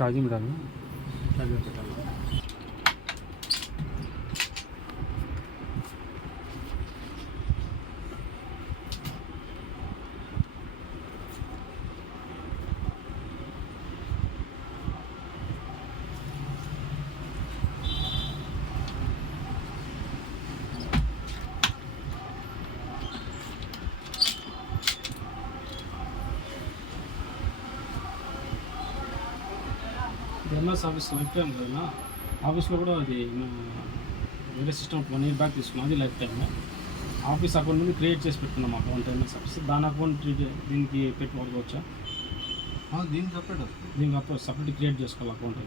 ఛార్జింగ్ పెట్టాలి. ఛార్జింగ్ పెట్టాలి. MS office life time కదా, ఆఫీస్లో కూడా అది వేరే సిస్టమ్ 1 year బ్యాక్ తీసుకున్నాం, అది లైఫ్ టైమ్. ఆఫీస్ అకౌంట్ నుండి క్రియేట్ చేసి పెట్టుకున్నాం అకౌంట్ ఎంఎస్ ఆఫీస్. దాని అకౌంట్ దీనికి పెట్టుకోవచ్చా? దీనికి సపరేట్ వస్తుంది. దీనికి సపరేట్ క్రియేట్ చేసుకోవాలి అకౌంట్.